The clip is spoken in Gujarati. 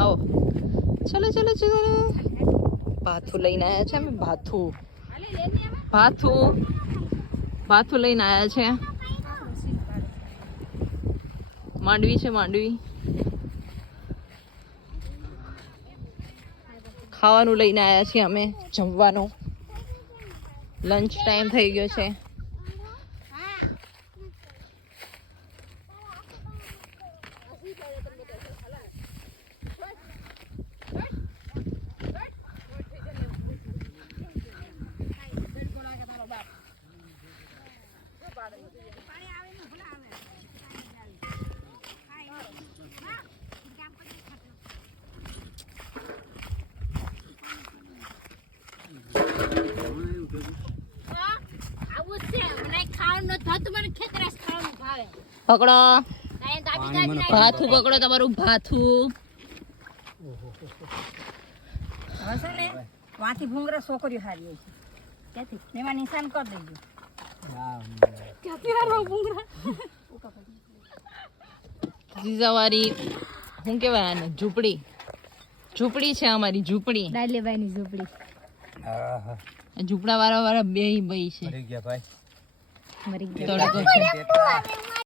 આવો ચલો ચલો ચલો ભાથું લઈને આવ્યા છે અમે ભાથું લઈને આવ્યા છે માંડવી છે માંડવી ખાવાનું લઈને આવ્યા છીએ અમે જમવાનું લંચ ટાઈમ થઈ ગયો છે પકડો ભાથું પકડો તમારું ભાથું હશે ને વાથી ભૂંગરા છોકરીઓ હારી છે ક્યાંથી એમાં નિશાન કરી દેજો ક્યાંથી હારવા ભૂંગરા જીજાવારી શું કહેવાય આને ઝૂંપડી છે અમારી ઝૂંપડી ડાલેભાઈની ઝૂંપડી ઝૂંપડા વાળા બે છે મરી ગયા તડકો છે